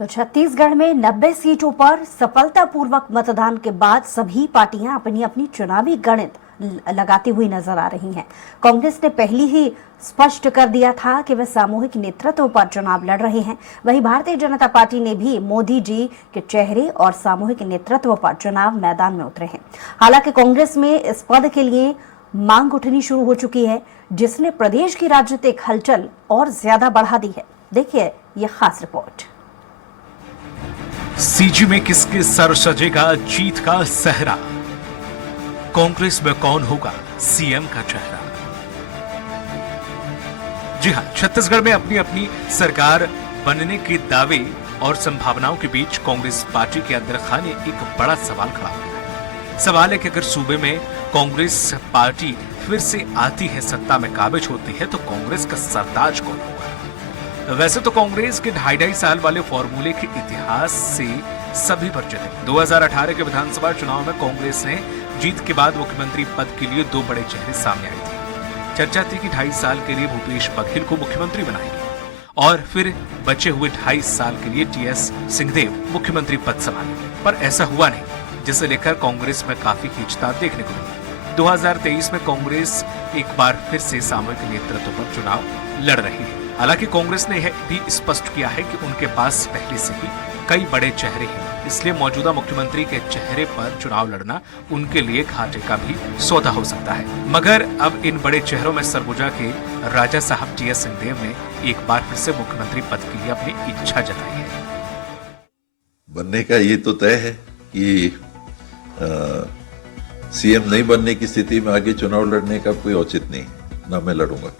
तो छत्तीसगढ़ में 90 सीटों पर सफलतापूर्वक मतदान के बाद सभी पार्टियां अपनी अपनी चुनावी गणित लगाती हुई नजर आ रही हैं। कांग्रेस ने पहले ही स्पष्ट कर दिया था कि वे सामूहिक नेतृत्व पर चुनाव लड़ रहे हैं। वहीं भारतीय जनता पार्टी ने भी मोदी जी के चेहरे और सामूहिक नेतृत्व पर चुनाव मैदान में उतरे हैं। हालांकि कांग्रेस में इस पद के लिए मांग उठनी शुरू हो चुकी है, जिसने प्रदेश की राजनीतिक हलचल और ज्यादा बढ़ा दी है। देखिए ये खास रिपोर्ट। सीजी में किसके सर सजेगा जीत का सहरा? कांग्रेस में कौन होगा सीएम का चेहरा? जी हां, छत्तीसगढ़ में अपनी अपनी सरकार बनने के दावे और संभावनाओं के बीच कांग्रेस पार्टी के अंदर खाने एक बड़ा सवाल खड़ा हो गया है। सवाल है कि अगर सूबे में कांग्रेस पार्टी फिर से आती है, सत्ता में काबिज होती है, तो कांग्रेस का सरताज कौन होगा? वैसे तो कांग्रेस के 2.5 साल वाले फॉर्मूले के इतिहास से सभी परिचित हैं। 2018 के विधानसभा चुनाव में कांग्रेस ने जीत के बाद मुख्यमंत्री पद के लिए 2 बड़े चेहरे सामने आए थे। चर्चा थी कि 2.5 साल के लिए भूपेश बघेल को मुख्यमंत्री बनाएंगे और फिर बचे हुए 2.5 साल के लिए टीएस सिंहदेव मुख्यमंत्री पद संभालेंगे, पर ऐसा हुआ नहीं, जिसे लेकर कांग्रेस में काफी खींचतान देखने को मिली। 2023 में कांग्रेस एक बार फिर से सामूहिक नेतृत्व पर चुनाव लड़ रही है। हालांकि कांग्रेस ने यह भी स्पष्ट किया है कि उनके पास पहले से ही कई बड़े चेहरे हैं, इसलिए मौजूदा मुख्यमंत्री के चेहरे पर चुनाव लड़ना उनके लिए घाटे का भी सौदा हो सकता है। मगर अब इन बड़े चेहरों में सरगुजा के राजा साहब टीएस सिंहदेव ने एक बार फिर से मुख्यमंत्री पद के लिए अपनी इच्छा जताई है। बनने का ये तो तय है कि सीएम नहीं बनने की स्थिति में आगे चुनाव लड़ने का कोई औचित्य नहीं, ना मैं लड़ूंगा।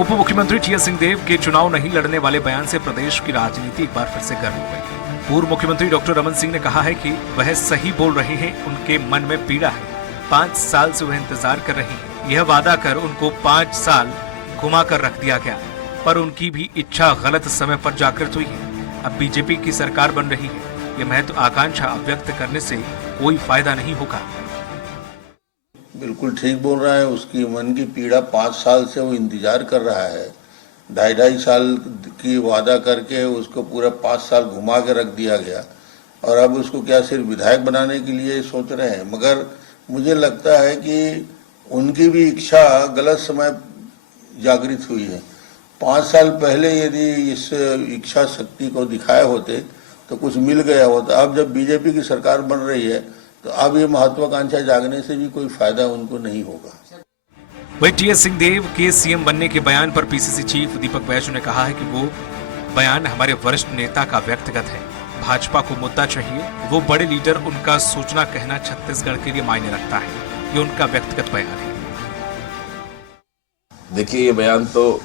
उप मुख्यमंत्री टीएस सिंहदेव के चुनाव नहीं लड़ने वाले बयान से प्रदेश की राजनीति एक बार फिर से गर्म हो गई। पूर्व मुख्यमंत्री डॉक्टर रमन सिंह ने कहा है कि वह सही बोल रहे हैं, उनके मन में पीड़ा है। 5 साल से वह इंतजार कर रही है। यह वादा कर उनको 5 साल घुमा कर रख दिया गया, पर उनकी भी इच्छा गलत समय पर जागृत हुई है। अब बीजेपी की सरकार बन रही है। यह महत्वाकांक्षा व्यक्त करने से कोई फायदा नहीं होगा। बिल्कुल ठीक बोल रहा है। उसकी मन की पीड़ा 5 साल से वो इंतजार कर रहा है। 2.5 साल की वादा करके उसको पूरा 5 साल घुमा के रख दिया गया और अब उसको क्या सिर्फ विधायक बनाने के लिए सोच रहे हैं। मगर मुझे लगता है कि उनकी भी इच्छा गलत समय जागृत हुई है। 5 साल पहले यदि इस इच्छा शक्ति को दिखाए होते तो कुछ मिल गया होता। अब जब बीजेपी की सरकार बन रही है तो अब ये महत्वाकांक्षा जागने से भी कोई फायदा उनको नहीं होगा। वही टीएस सिंहदेव के सीएम बनने के बयान पर पीसीसी चीफ दीपक बैजू ने कहा है कि वो बयान हमारे वरिष्ठ नेता का व्यक्तिगत है। भाजपा को मुद्दा चाहिए, वो बड़े लीडर, उनका सोचना कहना छत्तीसगढ़ के लिए मायने रखता है। ये उनका व्यक्तिगत बयान है। देखिए, ये बयान तो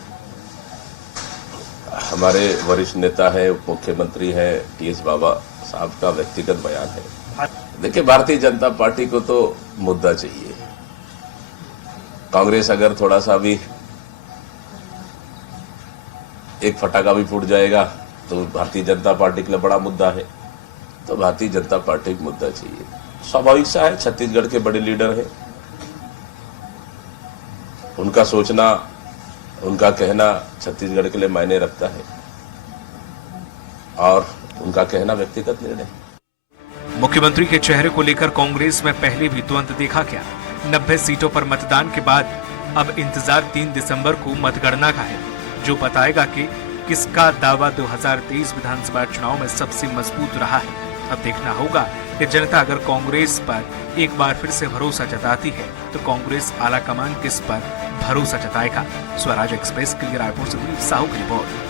हमारे वरिष्ठ नेता है, उप मुख्यमंत्री है टीएस बाबा साहब का व्यक्तिगत बयान है। देखिए, भारतीय जनता पार्टी को तो मुद्दा चाहिए। कांग्रेस अगर थोड़ा सा भी एक फटाका भी फूट जाएगा तो भारतीय जनता पार्टी के लिए बड़ा मुद्दा है। तो भारतीय जनता पार्टी को मुद्दा चाहिए, स्वाभाविक सा है। छत्तीसगढ़ के बड़े लीडर हैं, उनका सोचना, उनका कहना छत्तीसगढ़ के लिए मायने रखता है और उनका कहना व्यक्तिगत निर्णय है। मुख्यमंत्री के चेहरे को लेकर कांग्रेस में पहले भी द्वंद्व देखा गया। 90 सीटों पर मतदान के बाद अब इंतजार 3 दिसंबर को मतगणना का है, जो बताएगा कि किसका दावा 2023 विधानसभा चुनाव में सबसे मजबूत रहा है। अब देखना होगा कि जनता अगर कांग्रेस पर एक बार फिर से भरोसा जताती है तो कांग्रेस आलाकमान किस पर भरोसा जताएगा। स्वराज एक्सप्रेस के लिए रायपुर से दिलीप साहू की रिपोर्ट।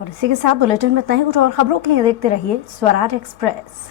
और इसी के साथ बुलेटिन में इतना ही। कुछ और खबरों के लिए देखते रहिए स्वराज एक्सप्रेस।